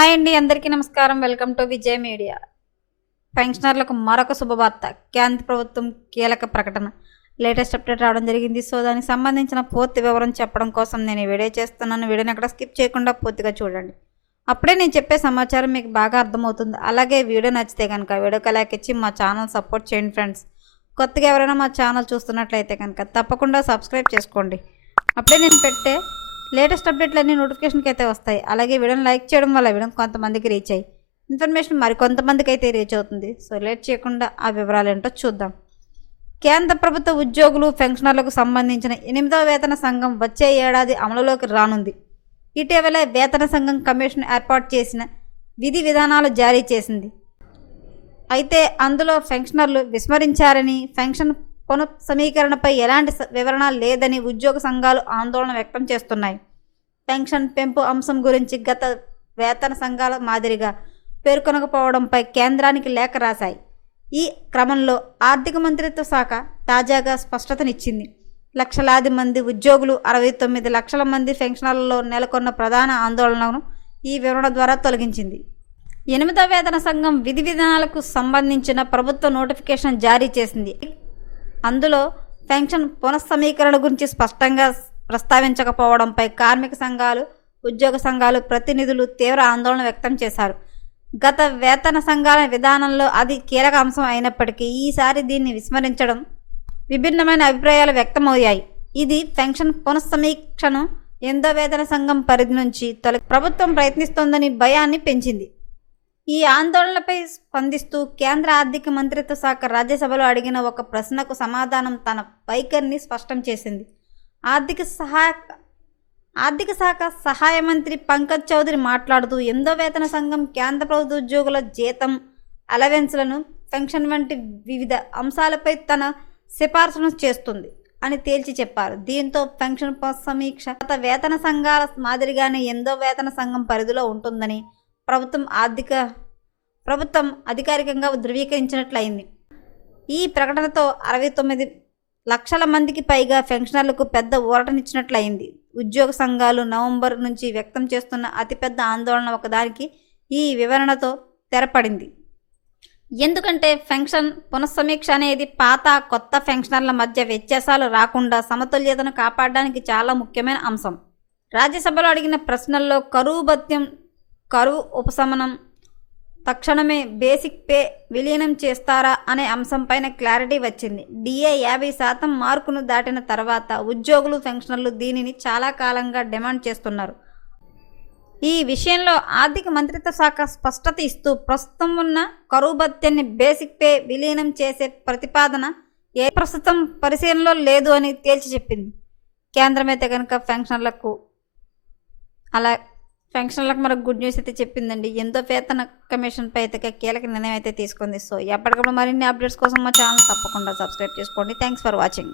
Hi అండి అందరికీ నమస్కారం. Welcome to Vijay media. పెన్షనర్లకు మరొక శుభవార్త. కేంద్ర ప్రభుత్వం కీలక ప్రకటన. లేటెస్ట్ అప్డేట్ రావడం జరిగింది. సో దానికి సంబంధించిన పూర్తి వివరం చెప్పడం కోసం నేను ఈ వీడియో చేస్తున్నాను. వీడియోని ఎక్కడ స్కిప్ చేయకుండా పూర్తిగా చూడండి. అప్పుడే నేను చెప్పే సమాచారం మీకు బాగా అర్థమవుతుంది. అలాగే వీడియో నచ్చితే కనుక వీడియో లైక్ ఇచ్చి మా ఛానల్ సపోర్ట్ చేయండి ఫ్రెండ్స్. కొత్తగా ఎవరైనా మా ఛానల్ చూస్తున్నట్లయితే కనుక తప్పకుండా సబ్స్క్రైబ్ చేసుకోండి. అప్పుడే నేను పెట్టే లేటెస్ట్ అప్డేట్లు అన్ని నోటిఫికేషన్కి అయితే వస్తాయి. అలాగే వీడియోని లైక్ చేయడం వల్ల వీడియో కొంతమందికి రీచ్ అయ్యి ఇన్ఫర్మేషన్ మరి కొంతమందికి అయితే రీచ్ అవుతుంది. సో లేట్ చేయకుండా ఆ వివరాలు ఏంటో చూద్దాం. కేంద్ర ప్రభుత్వ ఉద్యోగులు పెన్షనర్లకు సంబంధించిన ఎనిమిదవ వేతన సంఘం వచ్చే ఏడాది అమలులోకి రానుంది. ఇటీవల వేతన సంఘం కమిషన్ ఏర్పాటు చేసిన విధి విధానాలు జారీ చేసింది. అయితే అందులో పెన్షనర్లు విస్మరించారని పెన్షన్ పునఃసమీకరణపై ఎలాంటి వివరణ లేదని ఉద్యోగ సంఘాలు ఆందోళన వ్యక్తం చేస్తున్నాయి. పెన్షన్ పెంపు అంశం గురించి గత వేతన సంఘాల మాదిరిగా పేర్కొనకపోవడంపై కేంద్రానికి లేఖ రాశాయి. ఈ క్రమంలో ఆర్థిక మంత్రిత్వ శాఖ తాజాగా స్పష్టతనిచ్చింది. లక్షలాది మంది ఉద్యోగులు అరవై తొమ్మిది లక్షల మంది పెన్షనర్లలో నెలకొన్న ప్రధాన ఆందోళనను ఈ వివరణ ద్వారా తొలగించింది. ఎనిమిదవ వేతన సంఘం విధి విధానాలకు సంబంధించిన ప్రభుత్వ నోటిఫికేషన్ జారీ చేసింది. అందులో పెన్షన్ పునఃసమీకరణ గురించి స్పష్టంగా ప్రస్తావించకపోవడంపై కార్మిక సంఘాలు ఉద్యోగ సంఘాలు ప్రతినిధులు తీవ్ర ఆందోళన వ్యక్తం చేశారు. గత వేతన సంఘాల విధానంలో అది కీలక అంశం అయినప్పటికీ ఈసారి దీన్ని విస్మరించడం విభిన్నమైన అభిప్రాయాలు వ్యక్తమయ్యాయి. ఇది పెన్షన్ పునఃసమీక్షను ఎందో వేతన సంఘం పరిధి నుంచి తొలి ప్రభుత్వం ప్రయత్నిస్తోందని భయాన్ని పెంచింది. ఈ ఆందోళనపై స్పందిస్తూ కేంద్ర ఆర్థిక మంత్రిత్వ శాఖ రాజ్యసభలో అడిగిన ఒక ప్రశ్నకు సమాధానం తన వైఖరిని స్పష్టం చేసింది. ఆర్థిక సహాయ ఆర్థిక శాఖ సహాయ మంత్రి పంకజ్ చౌదరి మాట్లాడుతూ ఎందో వేతన సంఘం కేంద్ర ప్రభుత్వ ఉద్యోగుల జీతం అలవెన్స్లను పెన్షన్ వంటి వివిధ అంశాలపై తన సిఫార్సును చేస్తుంది అని తేల్చి చెప్పారు. దీంతో పెన్షన్ సమీక్ష గత వేతన సంఘాల మాదిరిగానే ఎందో వేతన సంఘం పరిధిలో ఉంటుందని ప్రభుత్వం ఆర్థిక ప్రభుత్వం అధికారికంగా ధృవీకరించినట్లయింది. ఈ ప్రకటనతో అరవై తొమ్మిది లక్షల మందికి పైగా పెన్షనర్లకు పెద్ద ఊరటనిచ్చినట్లయింది. ఉద్యోగ సంఘాలు నవంబర్ నుంచి వ్యక్తం చేస్తున్న అతిపెద్ద ఆందోళన ఒకదానికి ఈ వివరణతో తెరపడింది. ఎందుకంటే పెన్షన్ పునఃసమీక్ష అనేది పాత కొత్త పెన్షనర్ల మధ్య వ్యత్యాసాలు రాకుండా సమతుల్యతను కాపాడడానికి చాలా ముఖ్యమైన అంశం. రాజ్యసభలో అడిగిన ప్రశ్నల్లో కరువు భత్యం కరువు ఉపశమనం తక్షణమే బేసిక్ పే విలీనం చేస్తారా అనే అంశంపైన క్లారిటీ వచ్చింది. డిఏ యాభై శాతం మార్కును దాటిన తర్వాత ఉద్యోగులు పెన్షనర్లు దీనిని చాలా కాలంగా డిమాండ్ చేస్తున్నారు. ఈ విషయంలో ఆర్థిక మంత్రిత్వ శాఖ స్పష్టత ఇస్తూ ప్రస్తుతం ఉన్న కరువు భత్యాన్ని బేసిక్ పే విలీనం చేసే ప్రతిపాదన ఏ ప్రస్తుతం పరిశీలనలో లేదు అని తేల్చి చెప్పింది. కేంద్రమైతే కనుక పెన్షన్లకు అలా ఫంక్షన్లకు మనకు గుడ్ న్యూస్ అయితే చెప్పిందండి. ఎంతో వేతన కమిషన్పై అయితే కీలక నిర్ణయం అయితే తీసుకుంది. సో ఎప్పటికప్పుడు మరిన్ని అప్డేట్స్ కోసం మా ఛానల్ తప్పకుండా సబ్స్క్రైబ్ చేసుకోండి. Thanks for watching